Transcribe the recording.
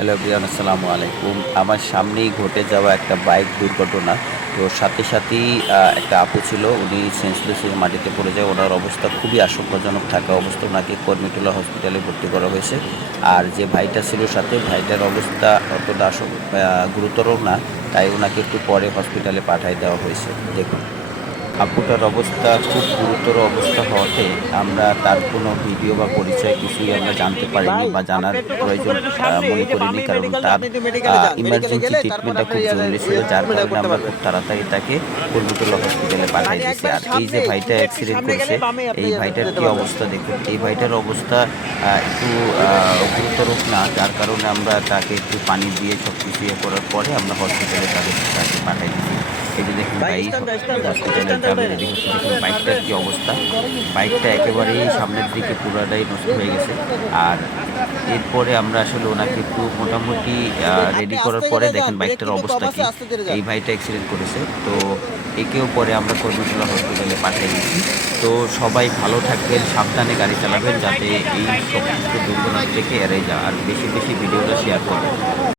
Hello everyone, আসসালামু আলাইকুম। আমার সামনেই ঘটে যাওয়া একটা বাইক দুর্ঘটনা। তো সাথেই একটা আপু ছিল, উনি সেন্সলেস হয়ে মাটিতে পড়ে যায়। ওনার অবস্থা খুবই আশঙ্কাজনক থাকা অবস্থা। ওনাকে কর্মীটোলা হসপিটালে ভর্তি করা হয়েছে। আর যে ভাইটা ছিল সাথে, ভাইটার অবস্থা অতটা গুরুতরও না, তাই ওনাকে একটু পরে হসপিটালে পাঠায় দেওয়া হয়েছে। দেখুন, আপুটার অবস্থা খুব গুরুতর অবস্থা হওয়াতে আমরা তার কোনো ভিডিও বা পরিচয় কিছুই আমরা জানতে পারিনি ভাই বা জানার আপনি একটু প্রয়োজন একটু সামনে এই মনে যে করিনি, বামে কারণ মেডিকেল তার আপনি একটু মেডিকেলে যান, মেডিকেলে ইমার্জেন্সি গেলে তারপর ট্রিটমেন্টটা আপনি খুব জরুরি ছিল, যার ট্রিটমেন্টটা কারণে করতে আমরা পারবেন। খুব তাড়াতাড়ি তাকে কুর্মিটোলা হসপিটালে পাঠিয়ে মানে দিয়েছি। একবারে আর এই সামনে যে ভাইটা একটু অ্যাক্সিডেন্ট সামনে গেলে করেছে, বামে আপনি এই ভাইটার যেতে কি পারবেন। অবস্থা দেখুন। এই ভাইটার অবস্থা একটু গুরুতর না, যার কারণে আমরা তাকে একটু পানি দিয়ে সব কিছু ইয়ে করার পরে আমরা হসপিটালে তাকে পাঠিয়ে দিয়েছি। এই যে দেখুন ভাই ভাই স্ট্যান্ড বাই স্ট্যান্ড বাই হসপিটালের স্ট্যান্ডের যাবে বাইরে রেডি হচ্ছে। দেখুন বাইকটার কি অবস্থা, বাইকটা একেবারেই সামনের দিকে পুরাটাই নষ্ট হয়ে গেছে। আর এরপরে আমরা আসলে ওনাকে একটু মোটামুটি আপনি রেডি করার আস্তে পরে গেলে যান, দেখেন ব্রেক বাইকটার কিন্তু কম অবস্থা আছে, কি। আস্তে ধীরে যান। এই ভাইটা অ্যাক্সিডেন্ট করেছে, তো একেও পরে আমরা কর্মীটোলা হসপিটালে পাঠিয়ে দিচ্ছি। তো সবাই ভালো থাকবেন, সাবধানে গাড়ি চালাবেন, যাতে এই সমস্ত দুর্ঘটনা থেকে এড়িয়ে যায়, আর বেশি বেশি ভিডিওটা শেয়ার করবেন।